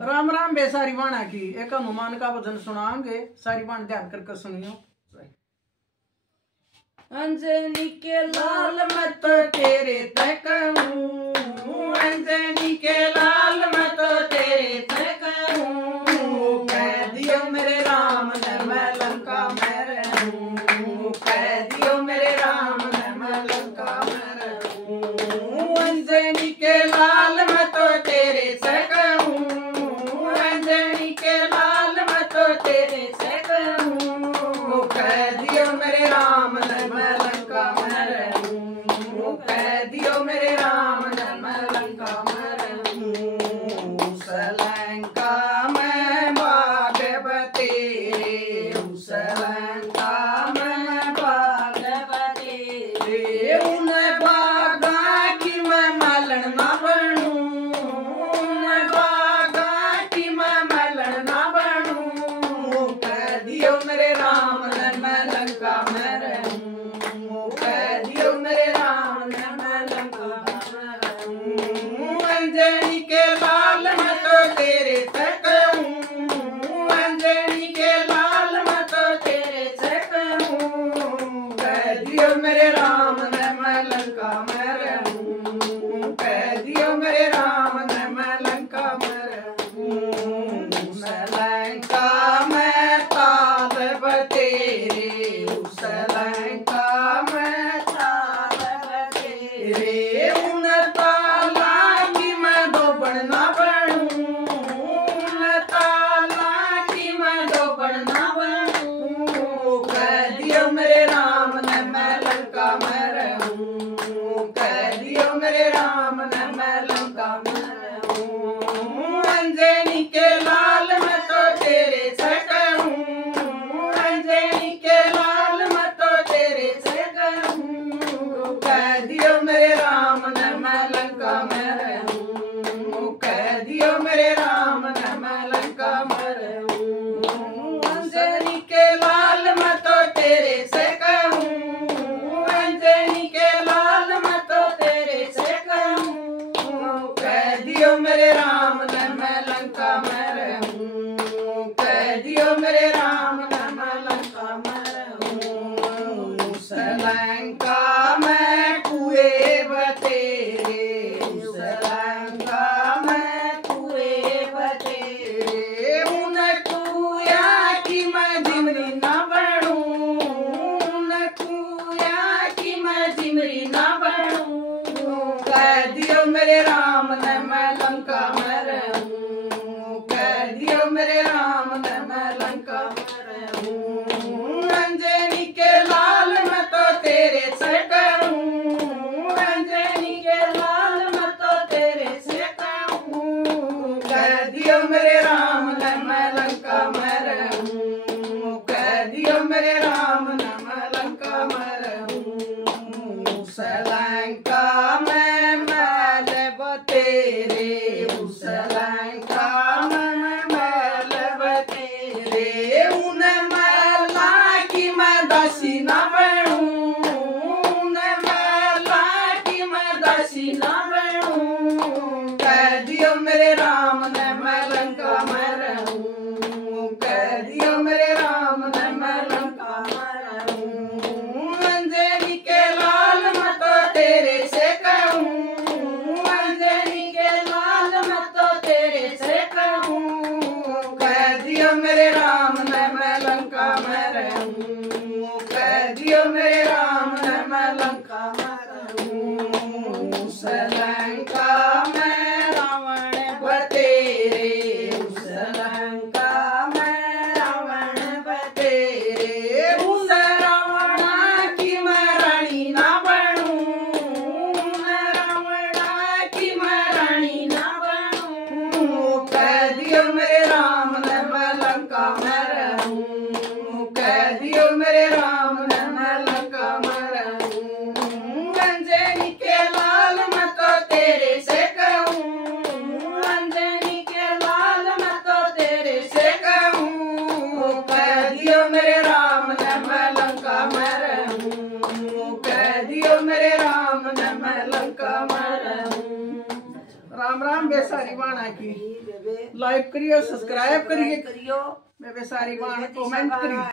राम राम बे सारी बाणा की एक हनुमान का भजन सुनाएंगे। सारी बाण ध्यान करके सुनियो। अंजनी के लाल मैं तो तेरे तक हूँ, अंजनी के लाल मैं तो तेरे तक हूँ। कह दियो मेरे राम ने मैं लंका में रहूँ, कह दियो मेरे राम ने मैं लंका में रहूँ। अंजनी के लाल मैं तो तेरे तक हूँ, अंजनी के लाल मैं तो तेरे तक हूँ। कह दियो मेरे राम ने मैं लंका में रहूँ, कह दियो मेरे राम ने मैं लंका में रहूँ। उस लंका में भाग तेरे, उस लंका में भाग तेरे। उन बागा की मैं मालन ना बनूं, उन बागा की मैं मालन ना बनूं। कह दियो मेरे राम ने मैं लंका में रहूं, कह दियो मेरे राम ने मैं लंका में रहूं। अंजनी के लाल मैं तो तेरे तक हूँ, अंजनी के लाल मैं तो तेरे तक हूँ। कह दियो मेरे राम ने मैं लंका में रहूं, कह दियो मेरे राम ने मैं लंका में रहूं। उस लंका में ताल बतेरे, उस लंका में ताल बतेरे। उन ताला की मैं दोबड़ ना बनूं, उन ताला की मैं दोबड़ ना बनूं। कह दियो मेरे राम ने मैं लंका में रहूं, कह दियो मेरे राम ने मैं लंका में रहूं। अंजनी के लाल मैं तो तेरे तक हूँ, अंजनी के लाल मैं तो तेरे तक हूँ। कह दियो मेरे राम ने मैं लंका में रहूं, कह दियो मेरे राम ने मैं लंका में रहूं। अंजनी के लाल मैं तो तेरे तक हूँ, अंजनी के लाल मैं तो तेरे तक हूँ। कह दियो मेरे राम ने मैं लंका में रहूं, कह दियो मेरे राम ने मैं लंका में रहूं। उस लंका में कुएं बतेरे, उस लंका में कुएं बतेरे। उन कुएं की मैं जिमरी ना बनूं, उन कुएं की मैं जिमरी ना बनूं। कह दियो मेरे राम ने मैं लंका में रहूं, कह दियो मेरे राम ने मैं लंका में रहूं। अंजनी के लाल मैं तो तेरे तक हूँ, अंजनी के लाल मैं तो तेरे तक हूँ। कह दियो मेरे राम ने मैं लंका में रहूं, कह दियो मेरे राम ने मैं लंका में रहूं। उस लंका में मैल बतेरे, उस लंका में मैल बतेरे। उन मैला की मैं दासी ना बनूं, उन मैला की मैं दासी ना बनूं। कह दियो मेरे राम ने मैं लंका में रहूं, कह दियो मेरे राम ने मैं लंका में रहूं। अंजनी के लाल मैं तो तेरे से कहूँ, अंजनी के लाल मैं तो तेरे से कहूँ। कह दियो मेरे राम ने मैं लंका में रहूं, कह दियो मेरे राम ने मैं लंका में रहूं। उस लंका में रावण बतेरे, उस लंका में रावण बतेरे। उस रावण की मैं रानी ना बनूं, उन रावण की मैं रानी ना बनूं। कह दियो मेरे राम ने मैं लंका में रहूं, कह दियो मेरे राम ने मैं लंका में रहूं। अंजनी के लाल मैं तो तेरे से कहूँ, अंजनी के लाल मैं तो तेरे से कहूँ। कह दियो मेरे राम ने मैं लंका में रहूं, कह दियो मेरे राम ने मैं लंका में रहूं। राम राम बेसारी बाणा की। लाइक करियो, सब्सक्राइब करिए, करियो, मेरे सारी बात कमेंट करिए।